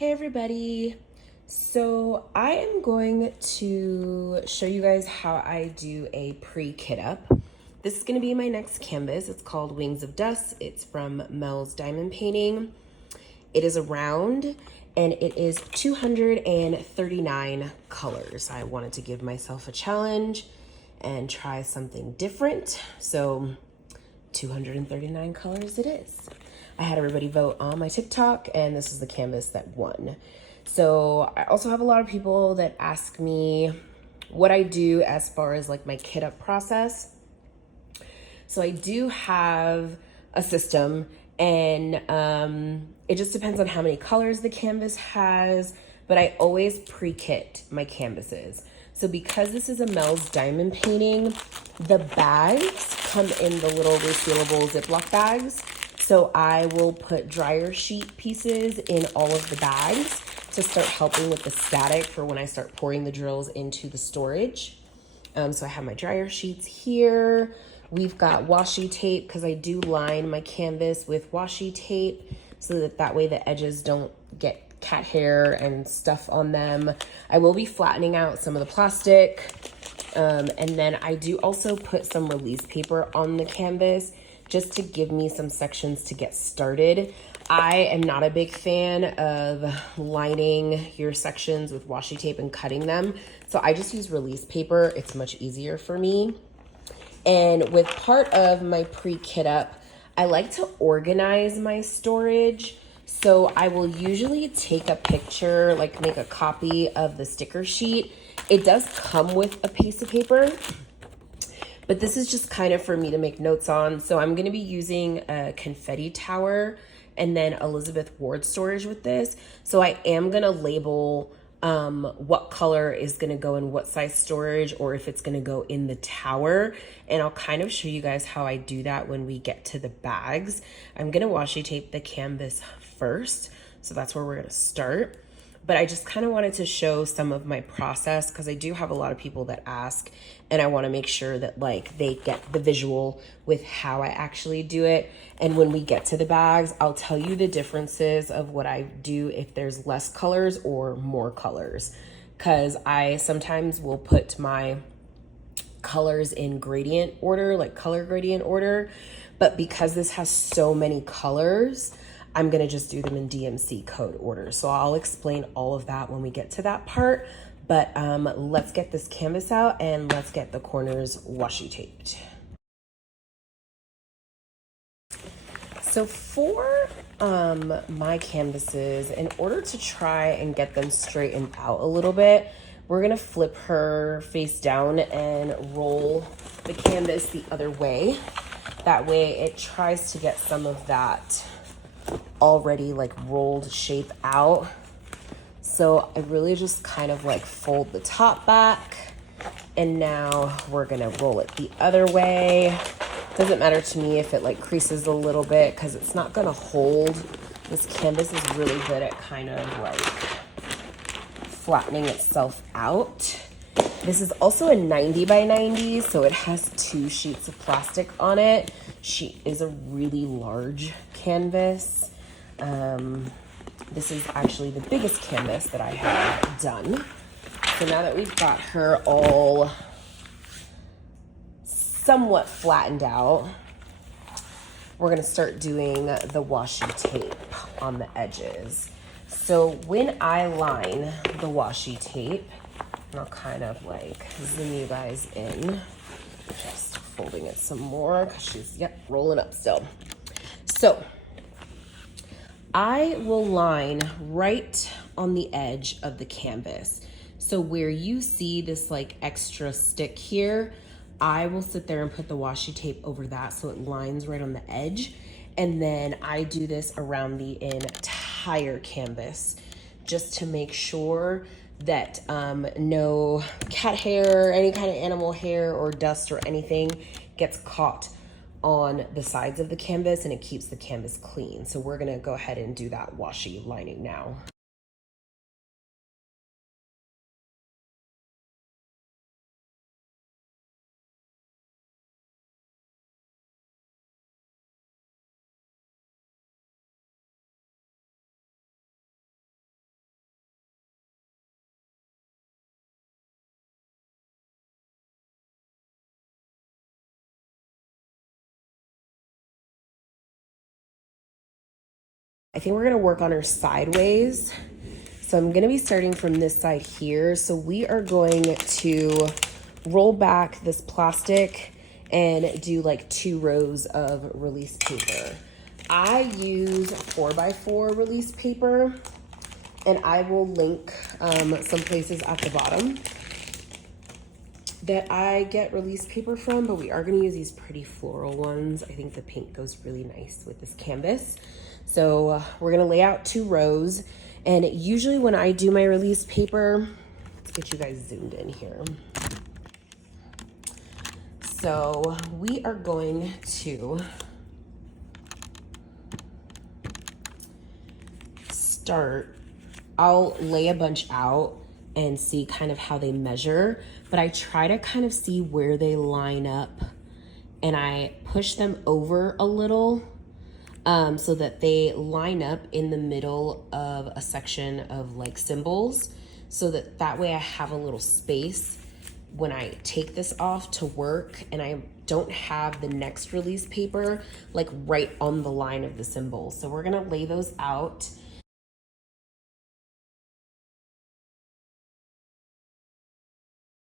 Hey everybody! So I am going to show you guys how I do a pre-kit up. This is going to be my next canvas. It's called Wings of Dusk. It's from Melles Diamond Painting. It is a round and it is 239 colors. I wanted to give myself a challenge and try something different. So 239 colors it is. I had everybody vote on my TikTok and this is the canvas that won. So I also have a lot of people that ask me what I do as far as like my kit up process. So I do have a system and it just depends on how many colors the canvas has, but I always pre-kit my canvases. So because this is a Melles Diamond painting, the bags come in the little resealable Ziploc bags. So I will put dryer sheet pieces in all of the bags to start helping with the static for when I start pouring the drills into the storage. So I have my dryer sheets here. We've got washi tape because I do line my canvas with washi tape so that way the edges don't get cat hair and stuff on them. I will be flattening out some of the plastic. And then I do also put some release paper on the canvas just to give me some sections to get started. I am not a big fan of lining your sections with washi tape and cutting them. So I just use release paper. It's much easier for me. And with part of my pre-kit up, I like to organize my storage. So I will usually take a picture, like make a copy of the sticker sheet. It does come with a piece of paper, but this is just kind of for me to make notes on. So I'm gonna be using a confetti tower and then Elizabeth Ward storage with this. So I am gonna label what color is gonna go in what size storage, or if it's gonna go in the tower. And I'll kind of show you guys how I do that when we get to the bags. I'm gonna washi tape the canvas first. So that's where we're gonna start. But I just kind of wanted to show some of my process because I do have a lot of people that ask, and I want to make sure that like they get the visual with how I actually do it. And when we get to the bags, I'll tell you the differences of what I do if there's less colors or more colors, because I sometimes will put my colors in gradient order, like color gradient order, but because this has so many colors, I'm gonna just do them in DMC code order. So I'll explain all of that when we get to that part, but let's get this canvas out and let's get the corners washi taped. So for my canvases, in order to try and get them straightened out a little bit, we're gonna flip her face down and roll the canvas the other way. That way it tries to get some of that already like rolled shape out. So I really just kind of like fold the top back, and now we're gonna roll it the other way. Doesn't matter to me if it like creases a little bit because it's not gonna hold. This canvas is really good at kind of like flattening itself out. This is also a 90 by 90, so it has 2 sheets of plastic on it. She is a really large canvas. This is actually the biggest canvas that I have done. So now that we've got her all somewhat flattened out, we're gonna start doing the washi tape on the edges. So when I line the washi tape, and I'll kind of like zoom you guys in, just folding it some more because she's, yep, rolling up still. So I will line right on the edge of the canvas. So where you see this like extra stick here, I will sit there and put the washi tape over that so it lines right on the edge. And then I do this around the entire canvas just to make sure that no cat hair, any kind of animal hair or dust or anything gets caught on the sides of the canvas, and it keeps the canvas clean. So we're gonna go ahead and do that washi lining now. I think we're gonna work on her sideways. So I'm gonna be starting from this side here. So we are going to roll back this plastic and do like 2 rows of release paper. I use 4x4 release paper, and I will link some places at the bottom that I get release paper from, but we are gonna use these pretty floral ones. I think the pink goes really nice with this canvas. So we're gonna lay out 2 rows, and usually when I do my release paper, let's get you guys zoomed in here. So we are going to start, I'll lay a bunch out and see kind of how they measure, but I try to kind of see where they line up, and I push them over a little so that they line up in the middle of a section of like symbols, so that way I have a little space when I take this off to work, and I don't have the next release paper like right on the line of the symbols. So we're gonna lay those out.